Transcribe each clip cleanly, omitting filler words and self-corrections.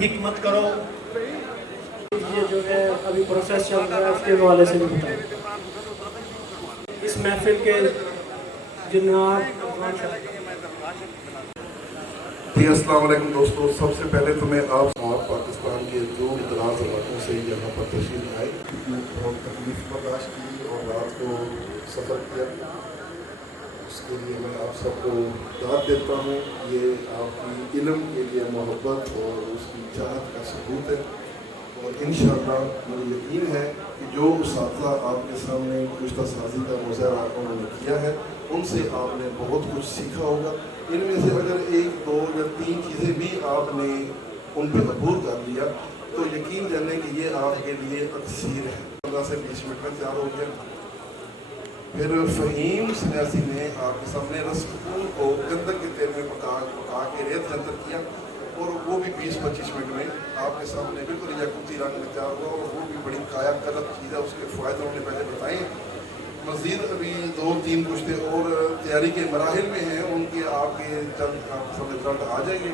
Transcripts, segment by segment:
हिकमत करो। ये जो है अभी प्रोसेस चल रहा है उसके हवाले से भी बताओ। इस महफिल के जनाब जी अस्सलाम वालेकुम दोस्तों, सबसे पहले तो मैं आप पाकिस्तान के दूर दराज इलाकों से यहाँ पर तशरीफ आए, बहुत तकलीफ बर्दाश्त की और रात को सफ़र किया। उसके लिए मैं आप सबको दाद देता हूँ। ये आपकी इल्म के लिए मोहब्बत और उसकी चाहत का सबूत है। और इंशाअल्लाह मुझे यकीन है कि जो उस्ताद आपके सामने कुश्ता साजी का मुज़ाहरा उन्होंने किया है, उनसे आपने बहुत कुछ सीखा होगा। इनमें से अगर 1, 2 या 3 चीज़ें भी आपने उन पर अबूर कर लिया तो यकीन जाने कि ये आपके लिए तकसीर है। 15 से 20 मिनट में तैयार हो गया। फिर फ़हीम सन्यासी ने आपके सामने रसगुल को गंदक के तेल में पका के रेत के अंदर किया और वो भी 20-25 मिनट में आपके सामने बिल्कुल याकूती रंग में तैयार हुआ और वो भी बड़ी काया कलत चीज़ है। उसके फ़ायदे उन्होंने पहले बताए। मज़ीद अभी 2-3 कुश्ते और तैयारी के मराहिल में हैं, उनके आपके जल्द आपके सामने रिजल्ट आ जाएंगे।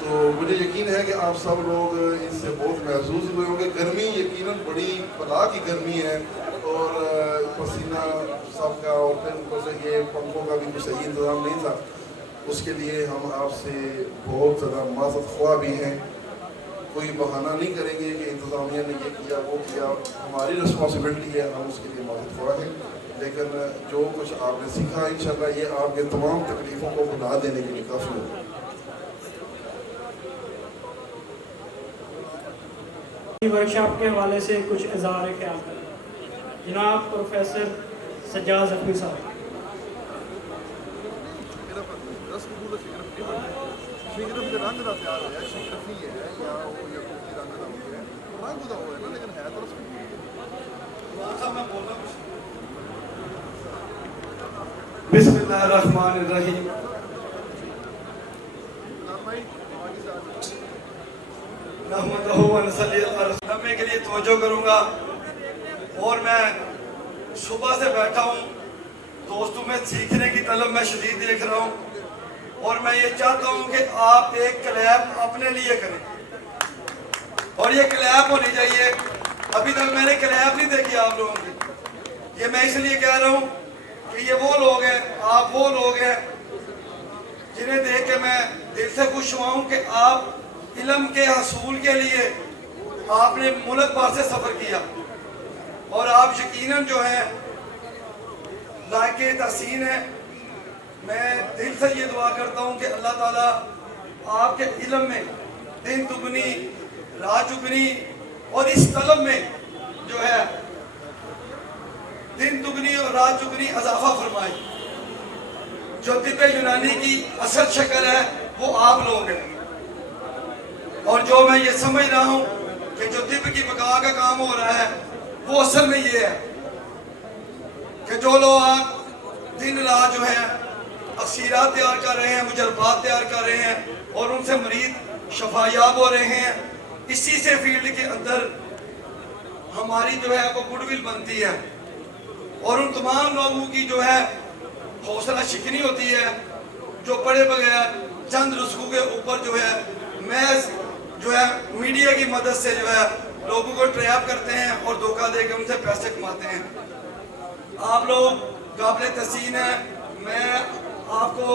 तो मुझे यकीन है कि आप सब लोग इससे बहुत महसूस हुए होंगे। गर्मी यकीनन बड़ी बला की गर्मी है और पसीना सबका और फिर ऊपर से ये पंखों का भी कुछ सही इंतज़ाम नहीं था। उसके लिए हम आपसे बहुत ज़्यादा माज़रत ख्वाह भी हैं। कोई बहाना नहीं करेंगे कि इंतज़ामिया ने ये किया वो किया, हमारी रिस्पॉन्सिबिलिटी है, हम उसके लिए माज़रत ख्वाह हैं। लेकिन जो कुछ आपने सीखा इंशाअल्लाह ये आपके तमाम तकलीफ़ों को भुला देने के लिए काफ़ी होगा। वर्कशॉप के हवाले से कुछ इज़हार ख्याल करें जनाब प्रोफेसर सज्जाद ज़ख्मी साहब। बिस्मिल्लाहिर्रहमानिर्रहीम। नम्मे के लिए तवज्जो करूँगा और मैं सुबह से बैठा हूँ, दोस्तों में सीखने की तलब मैं शदीद देख रहा हूँ और मैं ये चाहता हूँ कि आप एक क्लैप अपने लिए करें और ये क्लैप होनी चाहिए। अभी तक मैंने क्लैप नहीं देखी आप लोगों की। ये मैं इसलिए कह रहा हूँ कि ये वो लोग हैं, आप वो लोग हैं जिन्हें देख के मैं दिल से खुश हुआ हूँ कि आप इल्म के हसूल के लिए आपने मुल्क भर से सफ़र किया और आप यकीनन जो है लायके तहसीन है। मैं दिल से ये दुआ करता हूँ कि अल्लाह ताला आपके इल्म में दिन दुगनी रात दुगनी और इस तलब में जो है दिन दुगनी और रात दुगनी इजाफा फरमाए। जो तिब्ब यूनानी की असल शक्ल है वो आप लोग हैं और जो मैं ये समझ रहा हूँ कि जो तिब्ब की बका का काम हो रहा है वो असल में ये है कि जो लोग दिन रात जो है अक्सीरात तैयार कर रहे हैं, मुजरबात तैयार कर रहे हैं और उनसे मरीज शफायाब हो रहे हैं। इसी से फील्ड के अंदर हमारी जो है वो गुडविल बनती है और उन तमाम लोगों की जो है हौसला शिकनी होती है जो पढ़े बगैर चंद रुस्खों के ऊपर जो है महज जो है मीडिया की मदद से जो है लोगों को ट्रैप करते हैं और धोखा देकर उनसे पैसे कमाते हैं। आप लोग काबिल तहसीन है। मैं आपको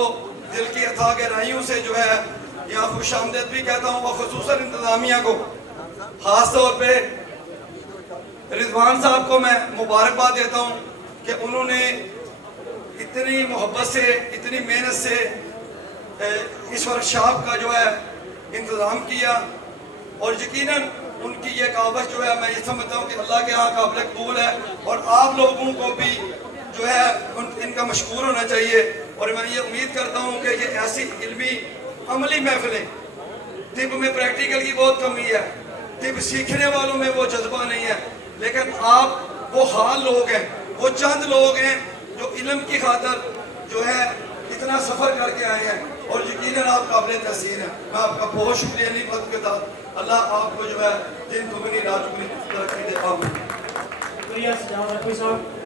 दिल की अथा गहराइयों से जो है यहाँ खुशामदीद भी कहता हूँ और खुसूसन इंतज़ामिया को ख़ास तौर पे रिजवान साहब को मैं मुबारकबाद देता हूँ कि उन्होंने इतनी मोहब्बत से इतनी मेहनत से इस वर्कशॉप का जो है इंतज़ाम किया और यकीनन उनकी ये कावश जो है मैं ये समझता हूँ कि अल्लाह के यहाँ काबिल कबूल है और आप लोगों को भी जो है इनका मशकूर होना चाहिए। और मैं ये उम्मीद करता हूँ कि ये ऐसी इल्मी अमली महफिलें, तिब में प्रैक्टिकल की बहुत कमी है, तिब सीखने वालों में वो जज्बा नहीं है, लेकिन आप वो हाल लोग हैं, वो चंद लोग हैं जो इल्म की खातर जो है इतना सफ़र करके आए हैं और यकीनन आप काबिल तहसीन है। मैं आपका बहुत शुक्रिया नहीं मत के साथ अल्लाह आपको जो है दिन दुगनी रात दुगनी तरक्की दे। शुक्रिया सज्जाद ज़ख्मी साहब।